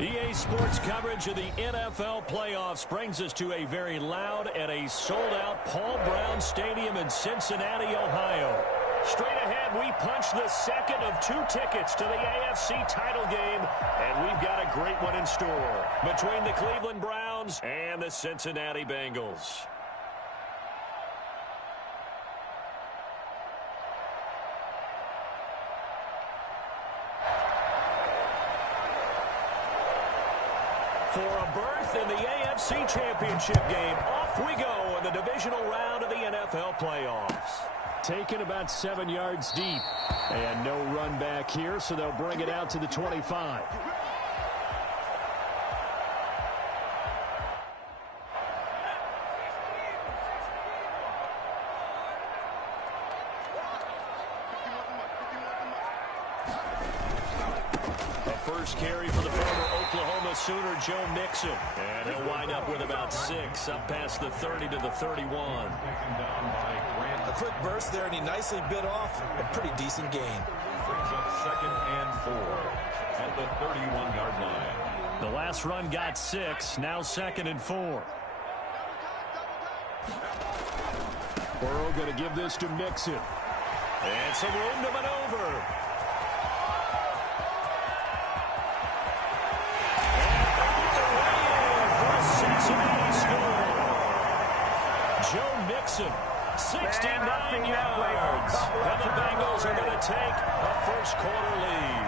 EA Sports coverage of the NFL playoffs brings us to a very loud and a sold-out Paul Brown Stadium in Cincinnati, Ohio. Straight ahead, we punch the second of 2 tickets to the AFC title game, and we've got a great one in store between the Cleveland Browns and the Cincinnati Bengals. For a berth in the AFC Championship game, off we go in the divisional round of the NFL playoffs. Taken about 7 yards deep. And no run back here, so they'll bring it out to the 25. First carry for the former Oklahoma Sooner, Joe Mixon. And he'll wind up with about 6, up past the 30 to the 31. A quick burst there, and he nicely bit off a pretty decent gain. Brings up 2nd and 4 at the 31-yard line. The last run got 6, now 2nd and 4. Burrow going to give this to Mixon. And some room to maneuver. Joe Mixon, 69 yards. And the Bengals are going to take a first-quarter lead.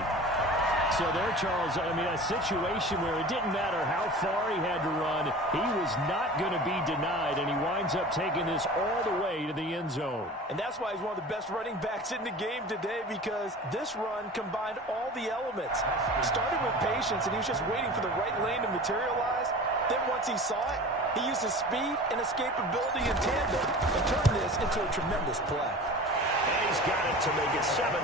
So there, Charles, I mean, a situation where it didn't matter how far he had to run. He was not going to be denied, and he winds up taking this all the way to the end zone. And that's why he's one of the best running backs in the game today, because this run combined all the elements. Started with patience, and he was just waiting for the right lane to materialize. Then once he saw it, he used his speed and escapability in tandem and turned this into a tremendous play. And he's got it to make it 7-0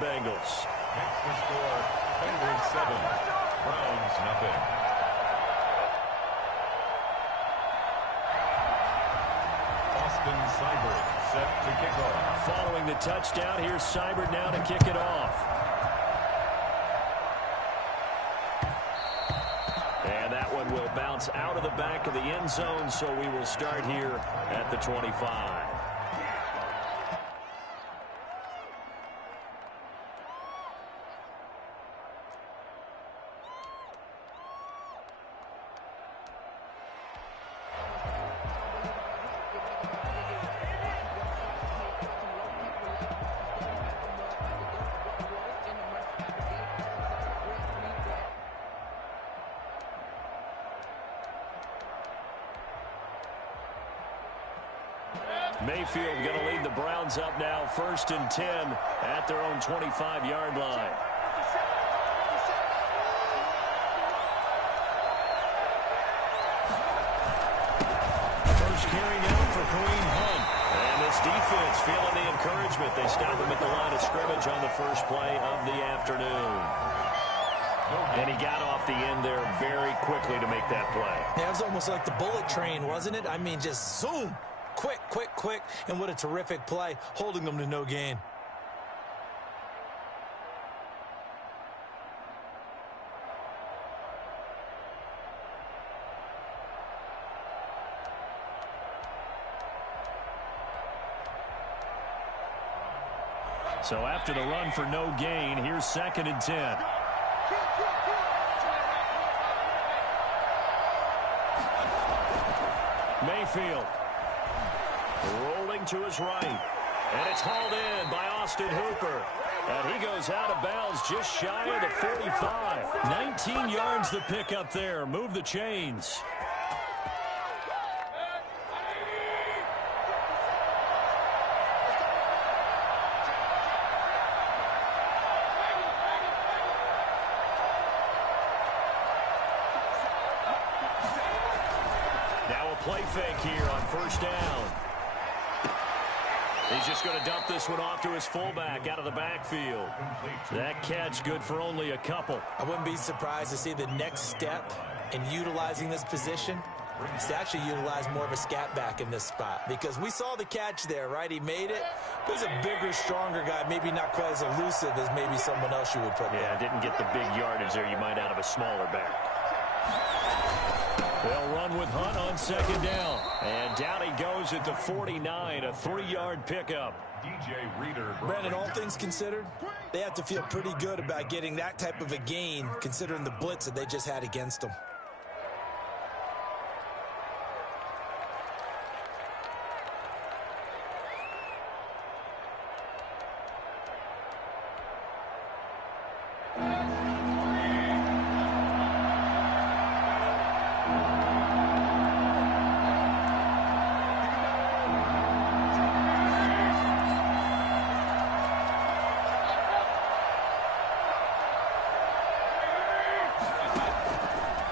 Bengals. Makes the score Bengals 7, Browns nothing. Austin Seibert set to kick off. Following the touchdown, here's Seibert now to kick it off. And that one will bounce out of the back of the end zone, so we will start here at the 25. Mayfield going to lead the Browns up now, 1st and 10 at their own 25-yard line. First carry now for Kareem Hunt. And this defense feeling the encouragement. They stop him at the line of scrimmage on the first play of the afternoon. And he got off the end there very quickly to make that play. Yeah, it was almost like the bullet train, wasn't it? I mean, just zoom. Quick, quick, quick, and what a terrific play, holding them to no gain. So after the run for no gain, here's 2nd and 10. Mayfield. Rolling to his right. And it's hauled in by Austin Hooper. And he goes out of bounds just shy of the 45. 19 yards to pick up there. Move the chains. Now a play fake here on 1st down. He's just going to dump this one off to his fullback out of the backfield. That catch good for only a couple. I wouldn't be surprised to see the next step in utilizing this position is to actually utilize more of a scat back in this spot, because we saw the catch there, right? He made it. But he's a bigger, stronger guy, maybe not quite as elusive as maybe someone else you would put there. Yeah, didn't get the big yardage there you might out of a smaller back. They'll run with Hunt on second down. And down he goes at the 49, a 3-yard pickup. DJ Reader. Brandon, all things considered, they have to feel pretty good about getting that type of a gain, considering the blitz that they just had against them.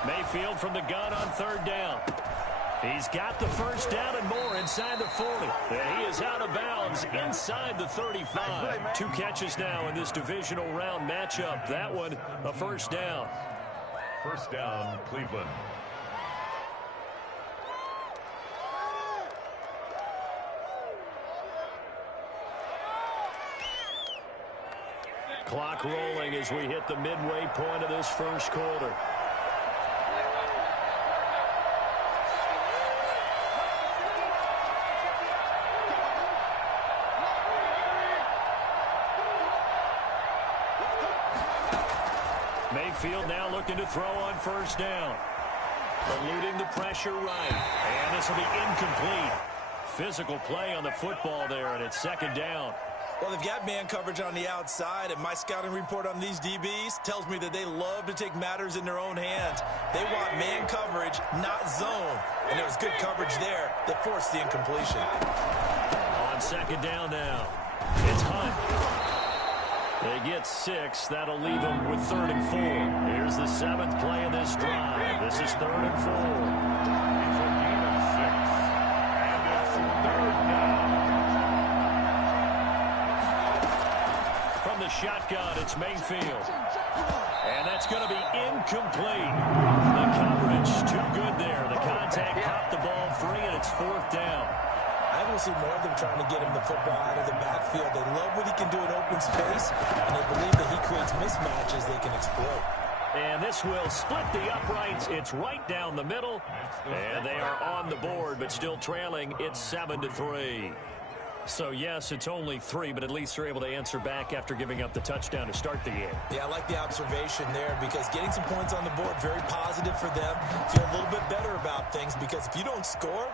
Mayfield from the gun on third down. He's got the first down and more inside the 40. And he is out of bounds inside the 35. 2 catches now in this divisional round matchup. That one, a first down. First down, Cleveland. Clock rolling as we hit the midway point of this first quarter. Mayfield now looking to throw on first down. Eluding the pressure right. And this will be incomplete. Physical play on the football there, and it's second down. Well, they've got man coverage on the outside, and my scouting report on these DBs tells me that they love to take matters in their own hands. They want man coverage, not zone. And it was good coverage there that forced the incompletion. On second down now, it's Hunt. They get 6. That'll leave them with 3rd and 4. Here's the 7th play of this drive. This is 3rd and 4. It's a gain of 6. And it's 3rd down. From the shotgun, it's Mayfield. And that's going to be incomplete. The coverage, too good there. The contact popped the ball free, and it's 4th down. I don't see more of them trying to get him the football out of the backfield. They love what he can do in open space, and they believe that he creates mismatches they can exploit. And this will split the uprights. It's right down the middle. And they are on the board, but still trailing. It's 7-3. So, yes, it's only 3, but at least they're able to answer back after giving up the touchdown to start the game. Yeah, I like the observation there because getting some points on the board, very positive for them. Feel a little bit better about things because if you don't score,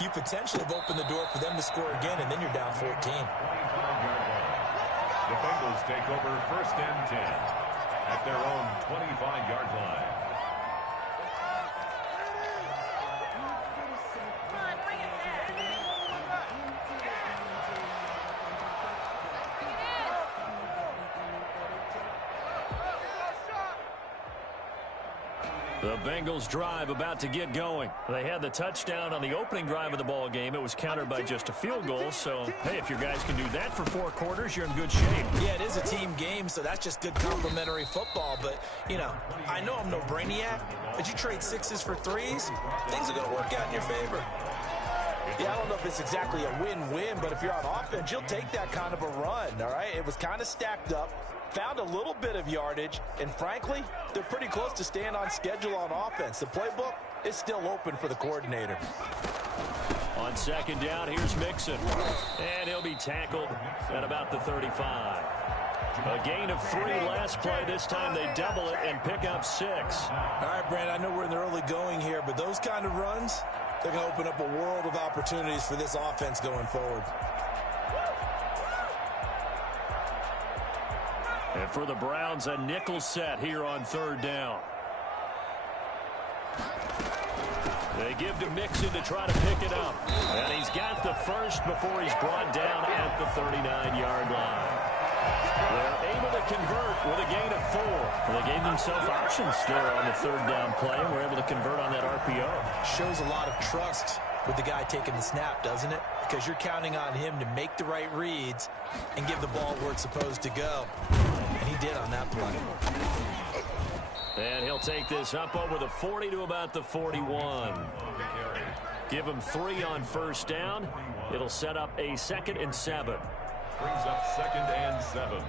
you potentially have opened the door for them to score again, and then you're down 14. 25-yard line. The Bengals take over 1st and 10 at their own 25-yard line. The Bengals drive about to get going. They had the touchdown on the opening drive of the ball game. It was countered by just a field goal. So, hey, if your guys can do that for 4 quarters, you're in good shape. Yeah, it is a team game, so that's just good complimentary football. But, you know, I know I'm no brainiac, but you trade 6s for 3s, things are going to work out in your favor. Yeah, I don't know if it's exactly a win-win, but if you're on offense, you'll take that kind of a run, all right? It was kind of stacked up. Found a little bit of yardage, and frankly, they're pretty close to staying on schedule on offense. The playbook is still open for the coordinator. On second down, here's Mixon. And he'll be tackled at about the 35. A gain of 3 last play. This time they double it and pick up 6. All right, Brandon, I know we're in the early going here, but those kind of runs, they're going to open up a world of opportunities for this offense going forward. And for the Browns, a nickel set here on 3rd down. They give to Mixon to try to pick it up. And he's got the first before he's brought down at the 39-yard line. They're able to convert with a gain of 4. Well, they gave themselves options there on the 3rd down play, and were able to convert on that RPO. Shows a lot of trust with the guy taking the snap, doesn't it? Because you're counting on him to make the right reads and give the ball where it's supposed to go. And he did on that play. And he'll take this up over the 40 to about the 41. Give him 3 on first down. It'll set up a 2nd and 7. Brings up 2nd and 7.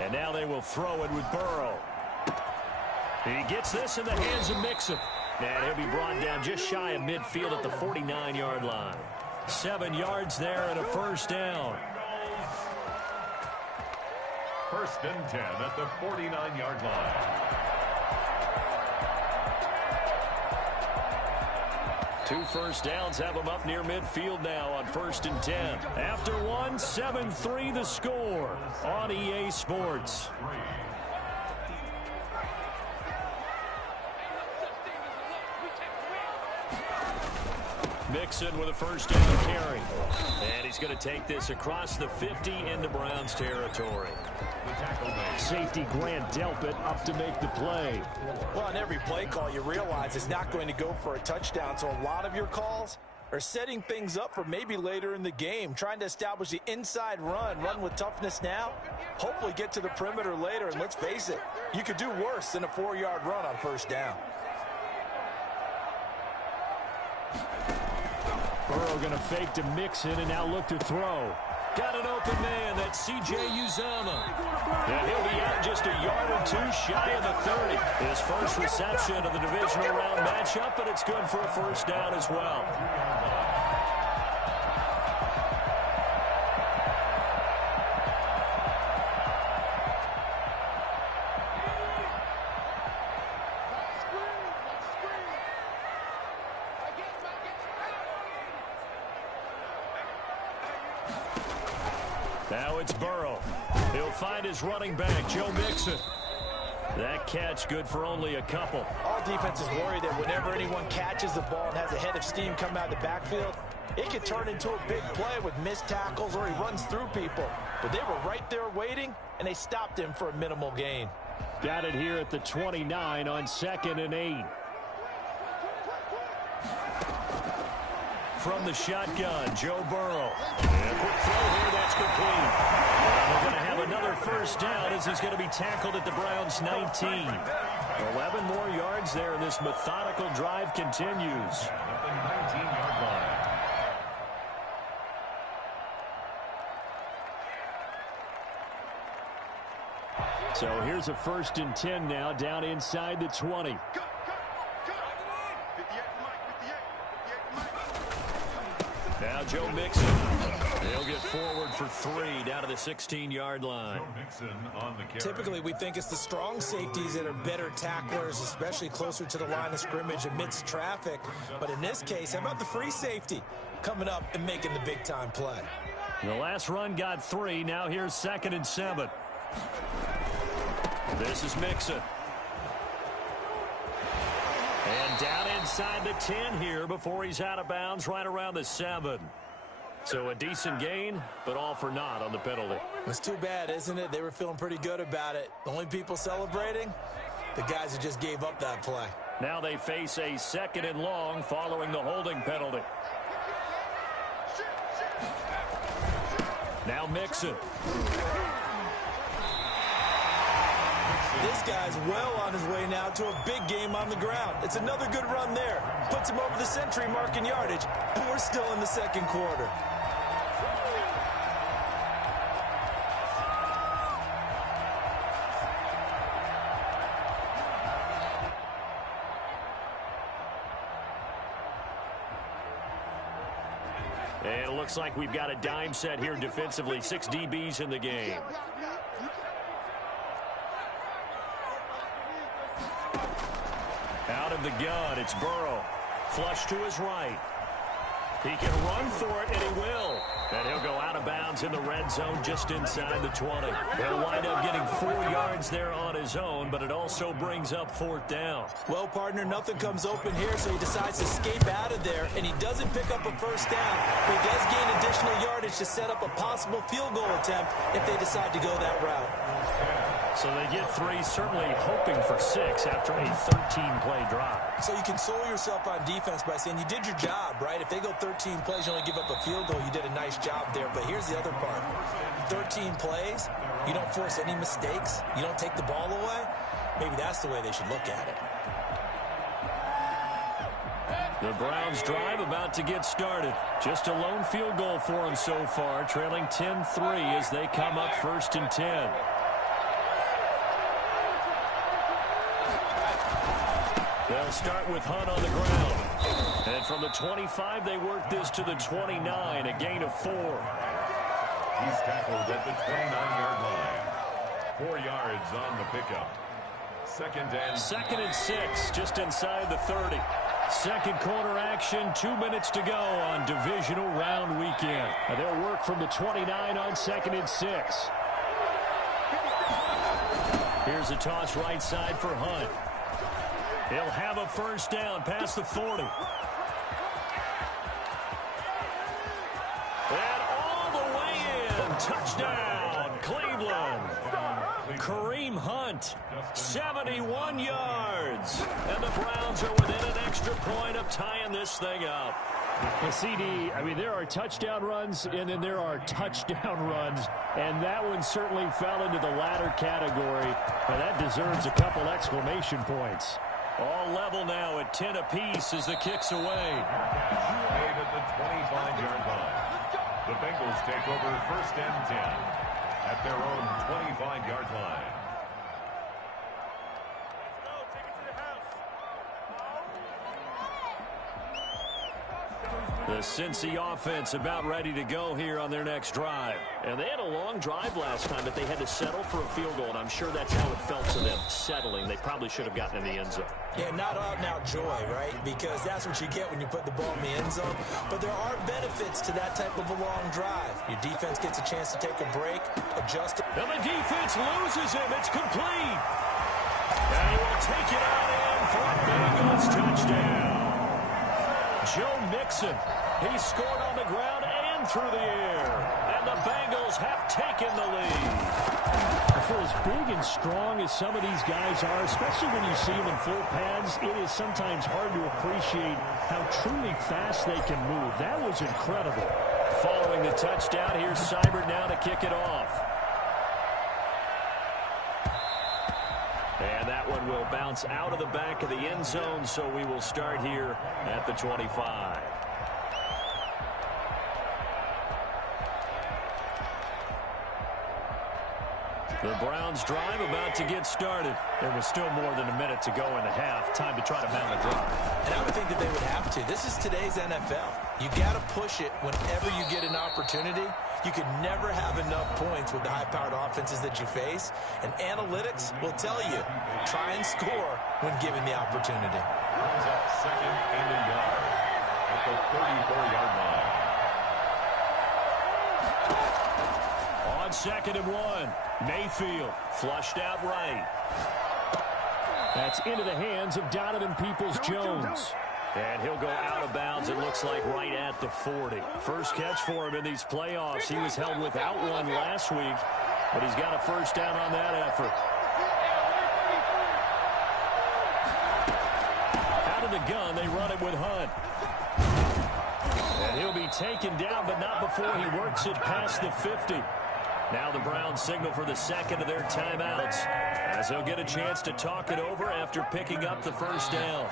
And now they will throw it with Burrow. He gets this in the hands of Mixon. And he'll be brought down just shy of midfield at the 49-yard line. 7 yards there and a first down. First and 10 at the 49-yard line. Two first downs have them up near midfield now on first and 10. After one, 7-3 the score on EA Sports. Mixon with a first down carry. And he's going to take this across the 50 into Browns territory. Safety Grant Delpit up to make the play. Well, on every play call, you realize it's not going to go for a touchdown. So a lot of your calls are setting things up for maybe later in the game, trying to establish the inside run with toughness now, hopefully get to the perimeter later. And let's face it, you could do worse than a 4-yard run on first down. Burrow going to fake to Mixon and now look to throw. Got an open man. That's C.J. Uzomah. And he'll be out just a yard or two shy of the 30. His first reception of the divisional round matchup, but it's good for a first down as well. Now it's Burrow. He'll find his running back, Joe Mixon. That catch good for only a couple. All defenses worry that whenever anyone catches the ball and has a head of steam come out of the backfield, it could turn into a big play with missed tackles or he runs through people. But they were right there waiting, and they stopped him for a minimal gain. Got it here at the 29 on 2nd and 8. From the shotgun, Joe Burrow. And a quick throw here, that's complete. And they're going to have another first down as he's going to be tackled at the Browns' 19. 11 more yards there, and this methodical drive continues. At the 19-yard line. So here's a first and 10 now, down inside the 20. Now Joe Mixon. He'll get forward for 3 down to the 16-yard line. Typically, we think it's the strong safeties that are better tacklers, especially closer to the line of scrimmage amidst traffic. But in this case, how about the free safety coming up and making the big-time play? The last run got 3. Now here's 2nd and 7. This is Mixon. And down inside the 10 here before he's out of bounds right around the 7. So a decent gain, but all for naught on the penalty. It's too bad, isn't it? They were feeling pretty good about it. The only people celebrating, the guys who just gave up that play. Now they face a 2nd and long following the holding penalty. Now Mixon. This guy's well on his way now to a big game on the ground. It's another good run there. Puts him over the century mark in yardage, and we're still in the second quarter. And it looks like we've got a dime set here defensively. 6 DBs in the game. Out of the gun, it's Burrow. Flush to his right. He can run for it, and he will. And he'll go out of bounds in the red zone just inside the 20. He'll wind up getting 4 yards there on his own, but it also brings up 4th down. Well, partner, nothing comes open here, so he decides to escape out of there, and he doesn't pick up a first down, but he does gain additional yardage to set up a possible field goal attempt if they decide to go that route. So they get 3, certainly hoping for 6 after a 13-play drive. So you console yourself on defense by saying you did your job, right? If they go 13 plays, you only give up a field goal, you did a nice job there. But here's the other part. 13 plays, you don't force any mistakes, you don't take the ball away. Maybe that's the way they should look at it. The Browns drive about to get started. Just a lone field goal for them so far, trailing 10-3 as they come up 1st and 10. They'll start with Hunt on the ground. And from the 25, they work this to the 29, a gain of 4. He's tackled at the 29-yard line. 4 yards on the pickup. Second and 6, just inside the 30. Second quarter action, 2 minutes to go on divisional round weekend. And they'll work from the 29 on 2nd and 6. Here's a toss right side for Hunt. He'll have a first down past the 40. And all the way in. Touchdown, Cleveland. Kareem Hunt, 71 yards. And the Browns are within an extra point of tying this thing up. Well, CD, I mean, there are touchdown runs, and then there are touchdown runs, and that one certainly fell into the latter category, and that deserves a couple exclamation points. All level now at 10 apiece as the kick's away. Made at the 25-yard line. The Bengals take over 1st and 10 at their own 25-yard line. The Cincy offense about ready to go here on their next drive. And they had a long drive last time, but they had to settle for a field goal, and I'm sure that's how it felt to them, settling. They probably should have gotten in the end zone. Yeah, not out-and-out joy, right? Because that's what you get when you put the ball in the end zone. But there are benefits to that type of a long drive. Your defense gets a chance to take a break, adjust it. And the defense loses him. It's complete. And he will take it out in for a Bengals touchdown. Joe Mixon, he scored on the ground and through the air. And the Bengals have taken the lead. For as big and strong as some of these guys are, especially when you see them in full pads, it is sometimes hard to appreciate how truly fast they can move. That was incredible. Following the touchdown, here's Seibert now to kick it off. And that one will bounce out of the back of the end zone, so we will start here at the 25. The Browns drive about to get started. There was still more than a minute to go in the half. Time to try to mount a drive. And I would think that they would have to. This is today's NFL. You got to push it whenever you get an opportunity. You could never have enough points with the high-powered offenses that you face. And analytics will tell you, try and score when given the opportunity. Brings up 2nd and a yard at the 34-yard line. On 2nd and 1, Mayfield flushed out right. That's into the hands of Donovan Peoples-Jones. And he'll go out of bounds, it looks like, right at the 40. First catch for him in these playoffs. He was held without one last week, but he's got a first down on that effort. Out of the gun, they run it with Hunt. And he'll be taken down, but not before he works it past the 50. Now the Browns signal for the second of their timeouts, as he'll get a chance to talk it over after picking up the first down.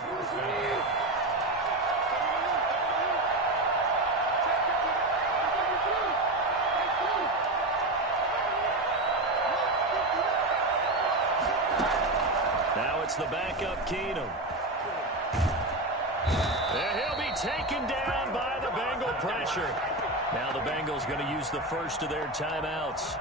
Now it's the backup Keenum. And he'll be taken down by the Bengal pressure. Now the Bengals going to use the first of their timeouts,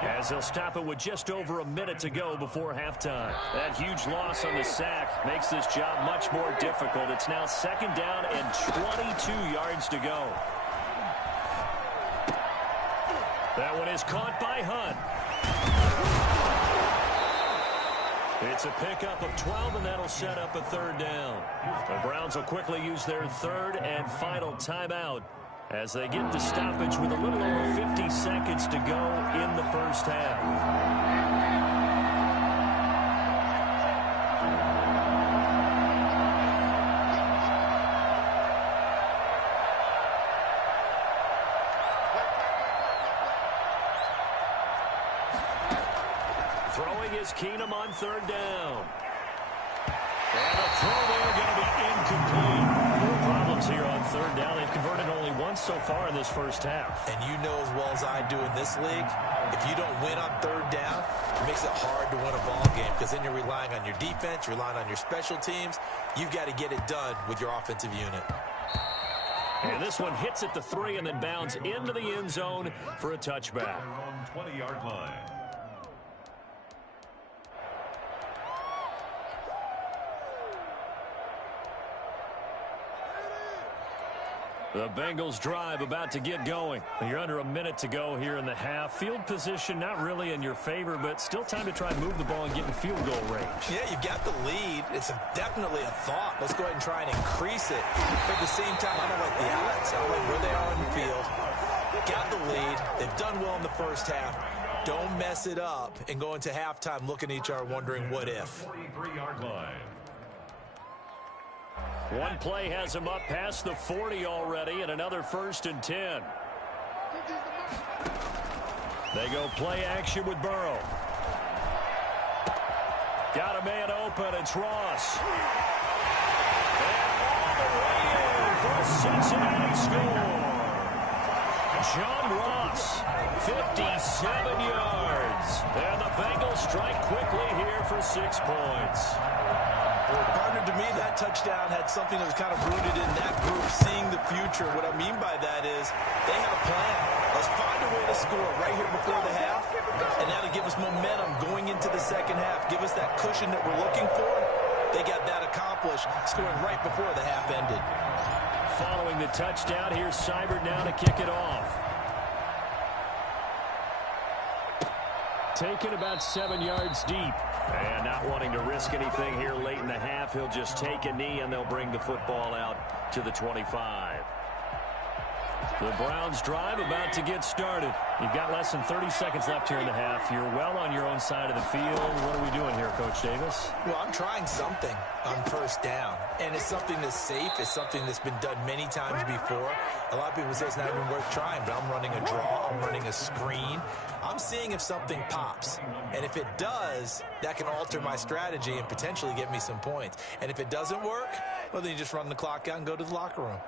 as they'll stop it with just over a minute to go before halftime. That huge loss on the sack makes this job much more difficult. It's now 2nd down and 22 yards to go. That one is caught by Hunt. It's a pickup of 12, and that'll set up a 3rd down. The Browns will quickly use their 3rd and final timeout as they get the stoppage with a little over 50 seconds to go in the first half. Throwing is Keenum on 3rd down. And a throw there going to be incomplete. No problems here on 3rd third down. They've converted only once so far in this first half. And you know as well as I do in this league, if you don't win on third down, it makes it hard to win a ball game because then you're relying on your defense, you're relying on your special teams. You've got to get it done with your offensive unit. And this one hits at the 3 and then bounds into the end zone for a touchback. On 20-yard line. The Bengals drive about to get going. You're under a minute to go here in the half. Field position not really in your favor, but still time to try and move the ball and get in field goal range. Yeah, you've got the lead. It's definitely a thought. Let's go ahead and try and increase it. But at the same time, I don't like the odds. I don't like where they are on the field. Got the lead. They've done well in the first half. Don't mess it up and go into halftime looking at each other wondering what if. 43-yard line. One play has him up past the 40 already, and another 1st and 10. They go play action with Burrow. Got a man open. It's Ross. And all the way in for a Cincinnati score. John Ross, 57 yards. And the Bengals strike quickly here for 6 points. Partner, to me, that touchdown had something that was kind of rooted in that group seeing the future. What I mean by that is they have a plan. Let's find a way to score right here before the half, and that'll give us momentum going into the second half. Give us that cushion that we're looking for. They got that accomplished, scoring right before the half ended. Following the touchdown, here's Seibert now to kick it off. Taken about 7 yards deep. And not wanting to risk anything here late in the half, he'll just take a knee and they'll bring the football out to the 25. The Browns drive about to get started. You've got less than 30 seconds left here in the half. You're well on your own side of the field. What are we doing here, Coach Davis? Well, I'm trying something on first down, and it's something that's safe. It's something that's been done many times before. A lot of people say it's not even worth trying, but I'm running a draw. I'm running a screen. I'm seeing if something pops, and if it does, that can alter my strategy and potentially get me some points. And if it doesn't work, well, then you just run the clock out and go to the locker room.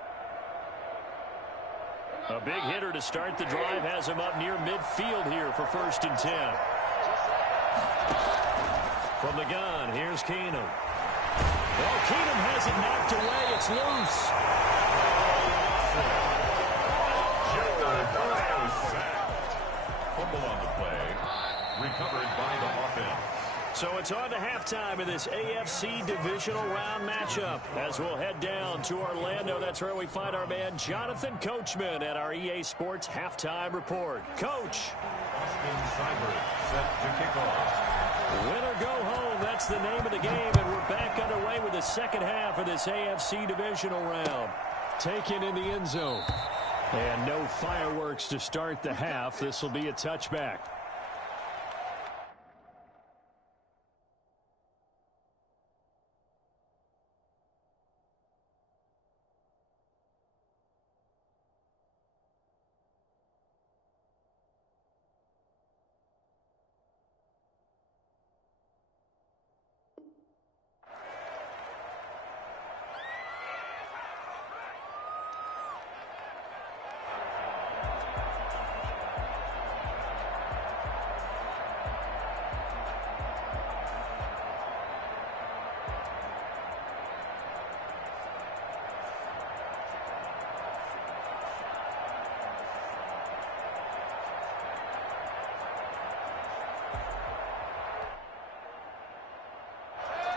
A big hitter to start the drive has him up near midfield here for 1st and 10. From the gun, here's Keenum. Well, Keenum has it knocked away. It's loose. Fumble on the play. Recovered by the offense. So it's on to halftime in this AFC divisional round matchup. As we'll head down to Orlando, that's where we find our man Jonathan Coachman at our EA Sports Halftime Report. Coach. Austin Seibert set to kick off. Win or go home, that's the name of the game, and we're back underway with the second half of this AFC divisional round. Taken in the end zone. And no fireworks to start the half. This will be a touchback.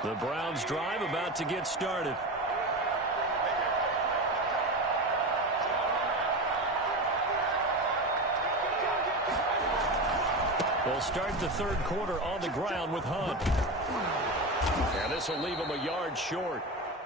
The Browns drive about to get started. They'll start the third quarter on the ground with Hunt. And this will leave him a yard short.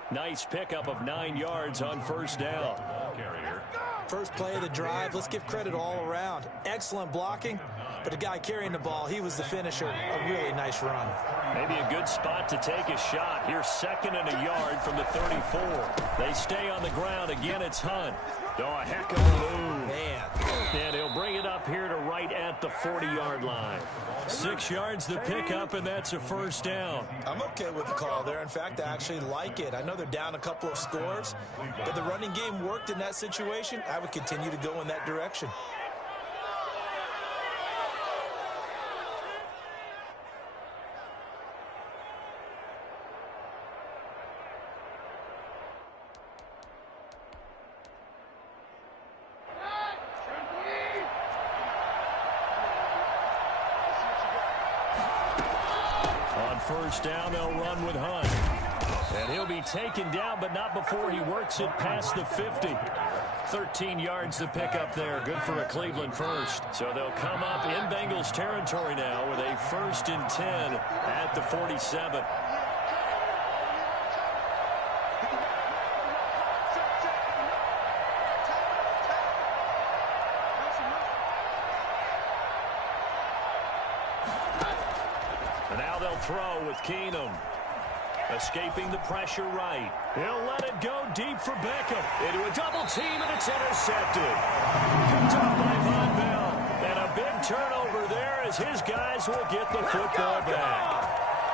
Nice pickup of 9 yards on first down. Carrier. First play of the drive, let's give credit all around. Excellent blocking, but the guy carrying the ball, he was the finisher. A really nice run. Maybe a good spot to take a shot. Here's 2nd and a yard from the 34. They stay on the ground. Again, it's Hunt. Oh, a heck of a move. Man. And he'll bring it up here to right at the 40-yard line. 6 yards the pickup, and that's a first down. I'm okay with the call there. In fact, I actually like it. I know they're down a couple of scores, but the running game worked in that situation. I would continue to go in that direction. First down, they'll run with Hunt. And he'll be taken down, but not before he works it past the 50. 13 yards to pick up there. Good for a Cleveland first. So they'll come up in Bengals territory now with a 1st and 10 at the 47. Throw with Keenum. Escaping the pressure right. He'll let it go deep for Beckham. Into a double team, and it's intercepted. Picked up by Von Bell. And a big turnover there as his guys will get the football back.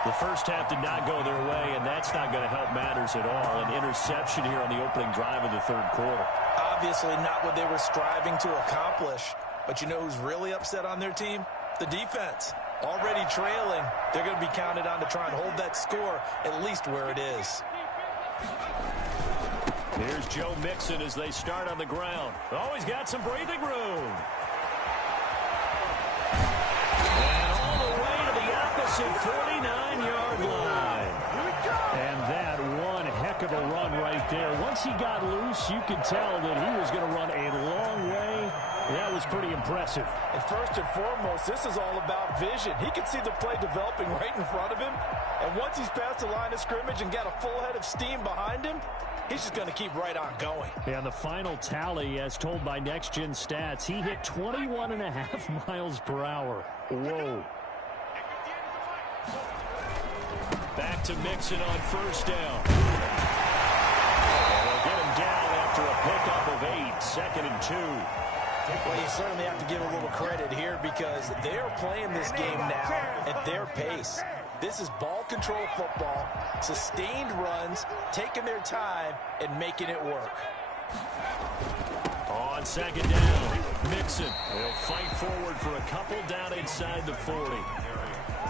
The first half did not go their way, and that's not going to help matters at all. An interception here on the opening drive of the third quarter. Obviously not what they were striving to accomplish. But you know who's really upset on their team? The defense. Already trailing, they're going to be counted on to try and hold that score at least where it is. Here's Joe Mixon as they start on the ground. Oh, he's got some breathing room. And all the way to the opposite 49-yard line. And that one heck of a run right there. Once he got loose, you could tell that he was going to run a long way. That was pretty impressive. And first and foremost, this is all about vision. He can see the play developing right in front of him. And once he's past the line of scrimmage and got a full head of steam behind him, he's just going to keep right on going. And the final tally, as told by Next Gen Stats, he hit 21.5 miles per hour. Whoa. Back to Mixon on first down. They'll get him down after a pickup of 8, 2nd and 2. Well, you certainly have to give a little credit here because they are playing this game now at their pace. This is ball control football, sustained runs, taking their time, and making it work. On second down, Mixon will fight forward for a couple down inside the 40.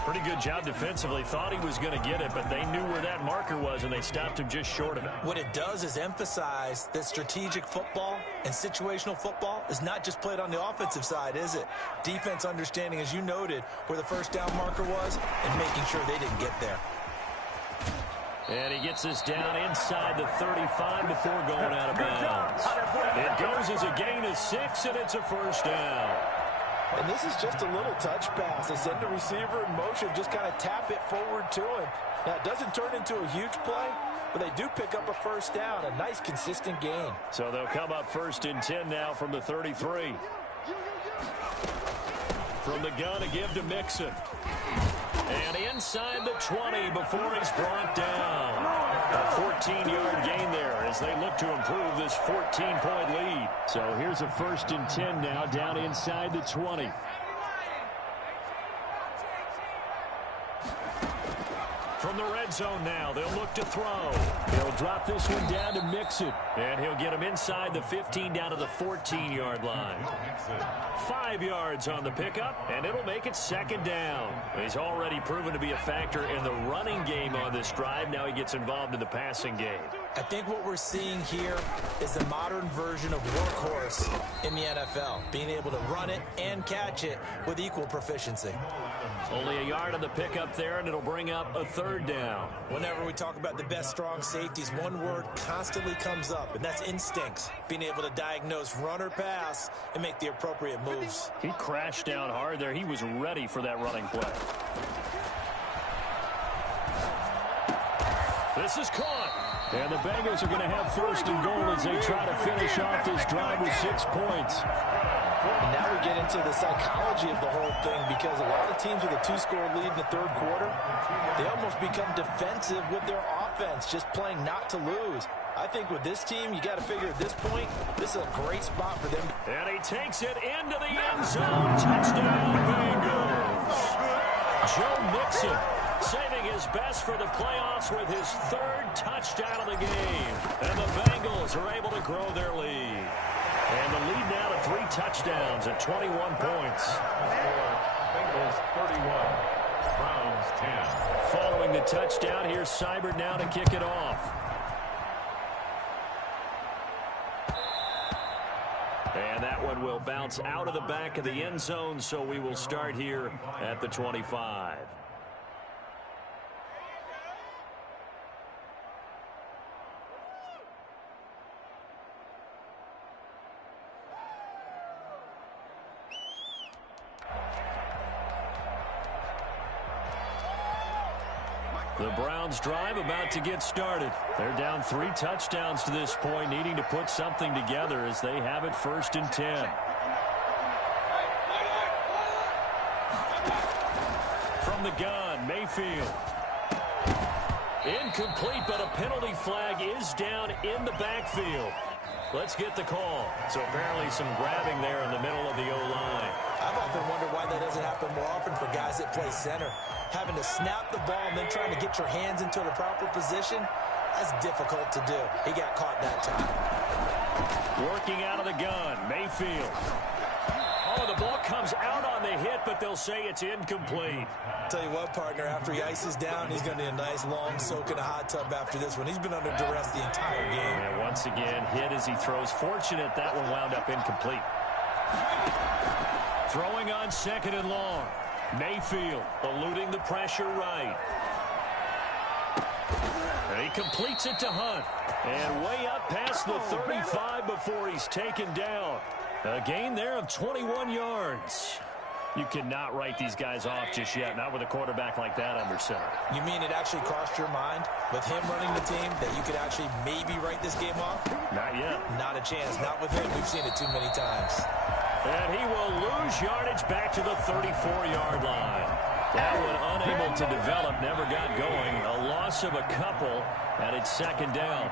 Pretty good job defensively. Thought he was going to get it, but they knew where that marker was, and they stopped him just short of it. What it does is emphasize that strategic football and situational football is not just played on the offensive side, is it? Defense understanding, as you noted, where the first down marker was and making sure they didn't get there. And he gets this down inside the 35 before going out of bounds. It goes as a gain of 6, and it's a first down. And this is just a little touch pass. They send the receiver in motion, just kind of tap it forward to him. Now, it doesn't turn into a huge play, but they do pick up a first down, a nice, consistent gain. So they'll come up 1st and 10 now from the 33. From the gun to give to Mixon. And inside the 20 before he's brought down. A 14-yard gain there as they look to improve this 14-point lead. So here's a 1st and 10 now down inside the 20. From the red zone now, they'll look to throw. They'll drop this one down to Mixon. And he'll get him inside the 15 down to the 14-yard line. 5 yards on the pickup, and it'll make it 2nd down. He's already proven to be a factor in the running game on this drive. Now he gets involved in the passing game. I think what we're seeing here is the modern version of workhorse in the NFL, being able to run it and catch it with equal proficiency. Only a yard on the pickup there, and it'll bring up a 3rd down. Whenever we talk about the best strong safeties, one word constantly comes up, and that's instincts. Being able to diagnose run or pass and make the appropriate moves. He crashed down hard there. He was ready for that running play. This is caught. And the Bengals are going to have 1st and goal as they try to finish off this drive with 6 points. And now we get into the psychology of the whole thing because a lot of teams with a 2-score lead in the 3rd quarter, they almost become defensive with their offense, just playing not to lose. I think with this team, you got to figure at this point, this is a great spot for them. And he takes it into the end zone. Touchdown, Bengals. Joe Mixon saving his best for the playoffs with his 3rd touchdown of the game. And the Bengals are able to grow their lead. And the lead now to 3 touchdowns at 21 points. Bengals 31, Browns 10. Following the touchdown, here's Seibert now to kick it off. And that one will bounce out of the back of the end zone, so we will start here at the 25. The Browns drive about to get started. They're down 3 touchdowns to this point, needing to put something together as they have it 1st and 10. From the gun, Mayfield. Incomplete, but a penalty flag is down in the backfield. Let's get the call. So apparently some grabbing there in the middle of the O-line. I've often wondered why that doesn't happen more often for guys that play center. Having to snap the ball and then trying to get your hands into the proper position, that's difficult to do. He got caught that time. Working out of the gun, Mayfield. Oh, the ball comes out on the hit, but they'll say it's incomplete. Tell you what, partner, after he ices down, he's going to need a nice long soak in a hot tub after this one. He's been under duress the entire game. And once again, hit as he throws. Fortunate that one wound up incomplete. Throwing on 2nd and long. Mayfield eluding the pressure right. And he completes it to Hunt. And way up past the 35 before he's taken down. A gain there of 21 yards. You cannot write these guys off just yet, not with a quarterback like that under center. You mean it actually crossed your mind with him running the team that you could actually maybe write this game off? Not yet. Not a chance. Not with him. We've seen it too many times. And he will lose yardage back to the 34-yard line. That one unable to develop, never got going. A loss of a couple, and it's 2nd down.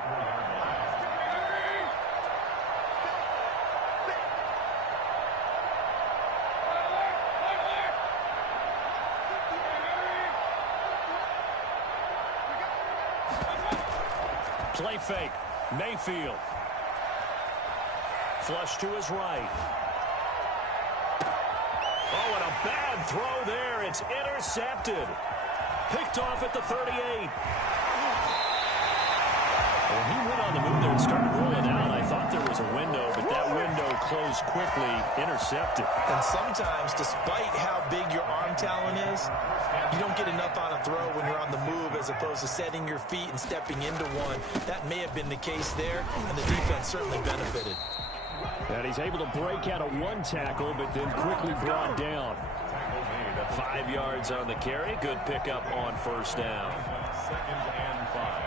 Play fake. Mayfield. Flush to his right. Oh, and a bad throw there. It's intercepted. Picked off at the 38. Well, he went on the move there and started rolling out. I thought there was a window, but that window closed quickly. Intercepted. And sometimes, despite how big your arm talent is, you don't get enough on a throw when you're on the move as opposed to setting your feet and stepping into one. That may have been the case there, and the defense certainly benefited. And he's able to break out of 1 tackle, but then quickly brought down. 5 yards on the carry. Good pickup on 1st down. 2nd and 5.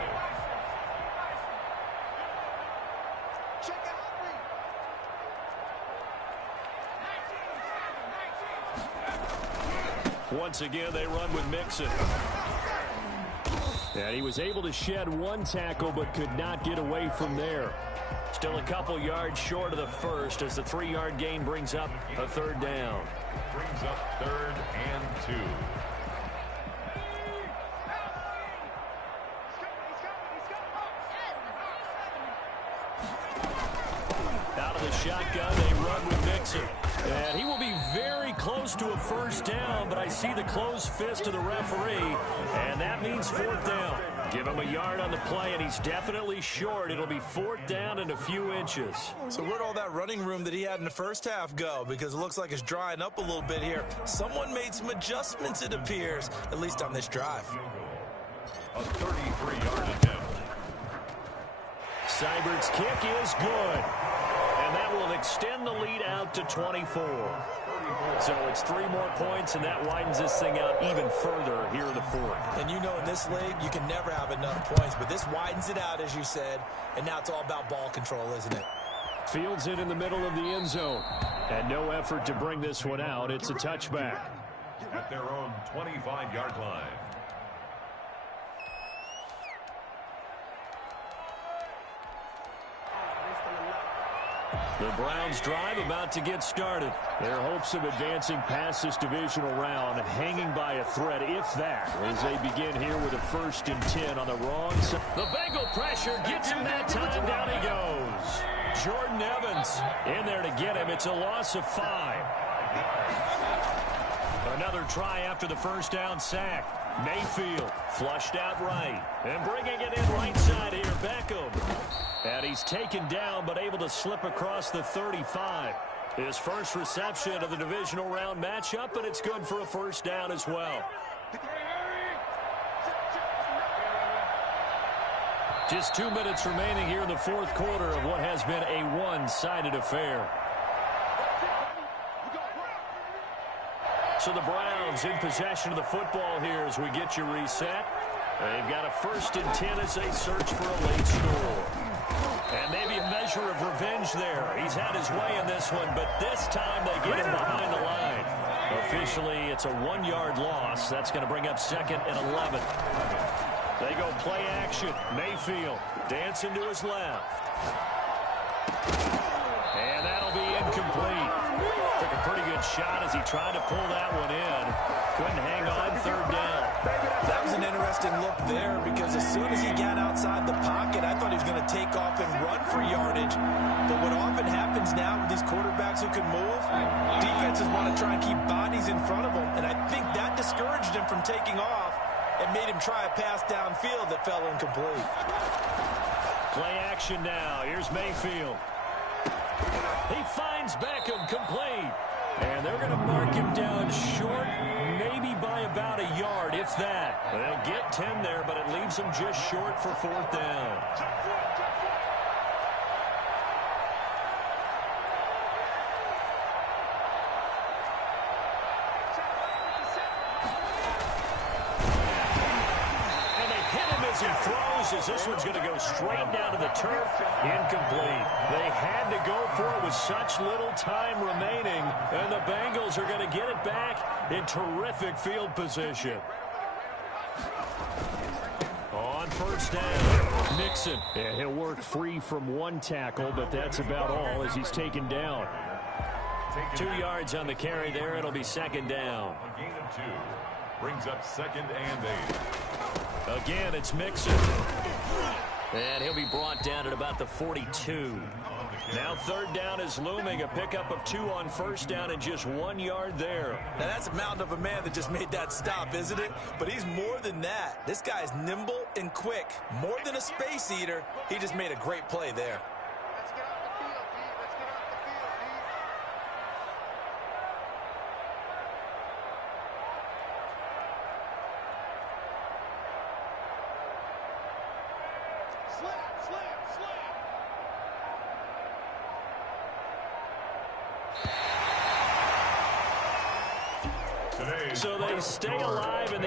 Once again, they run with Mixon. And he was able to shed 1 tackle, but could not get away from there. Still a couple yards short of the first as the 3-yard gain brings up a 3rd down. Brings up 3rd and 2. Out of the shotgun, they run with Mixon. And he will be very close to a 1st down, but I see the closed fist of the referee, and that means 4th down. Give him a yard on the play, and he's definitely short. It'll be 4th down and a few inches. So where'd all that running room that he had in the first half go? Because it looks like it's drying up a little bit here. Someone made some adjustments, it appears, at least on this drive. A 33-yard attempt. Seibert's kick is good. And that will extend the lead out to 24. So it's 3 more points, and that widens this thing out even further here in the 4th. And you know in this league, you can never have enough points, but this widens it out, as you said, and now it's all about ball control, isn't it? Fields it in the middle of the end zone. And no effort to bring this one out. It's a touchback. At their own 25-yard line. The Browns drive about to get started. Their hopes of advancing past this divisional round hanging by a thread, if that, as they begin here with a 1st and 10 on the wrong side. The Bengal pressure gets him that time. Down he goes. Jordan Evans in there to get him. It's a loss of 5. Another try after the first down sack. Mayfield flushed out right. And bringing it in right side here, Beckham. And he's taken down but able to slip across the 35. His first reception of the divisional round matchup, and it's good for a first down as well. Just 2 minutes remaining here in the 4th quarter of what has been a one-sided affair. So the Browns in possession of the football here as we get you reset. They've got a 1st and 10 as they search for a late score. And maybe a measure of revenge there. He's had his way in this one, but this time they get him behind the line. Officially, it's a 1-yard loss. That's going to bring up 2nd and 11. They go play action. Mayfield dancing to his left. And that'll be incomplete. Took a pretty good shot as he tried to pull that one in. Couldn't hang on 3rd down. That was an interesting look there because as soon as he got outside the pocket, I thought he was going to take off and run for yardage. But what often happens now with these quarterbacks who can move, defenses want to try and keep bodies in front of them. And I think that discouraged him from taking off and made him try a pass downfield that fell incomplete. Play action now. Here's Mayfield. He finds Beckham complete. And they're going to mark him down short, maybe by about a yard, if that. They'll get 10 there, but it leaves them just short for 4th down. And they hit him as he throws, as this one's going to go straight down to the turf. Incomplete. They had to go for it with such little time remaining, and the Bengals are going to get it back in terrific field position. On 1st down, Mixon. Yeah, he'll work free from 1 tackle, but that's about all as he's taken down. 2 yards on the carry there. It'll be 2nd down. A gain of 2 brings up 2nd and 8. Again, it's Mixon. And he'll be brought down at about the 42. Now 3rd down is looming. A pickup of 2 on 1st down and just 1 yard there. Now that's a mountain of a man that just made that stop, isn't it? But he's more than that. This guy's nimble and quick. More than a space eater. He just made a great play there. Let's get off the field, D. Let's get off the field, D. Slap, slap, slap. Today's So they stay alive in the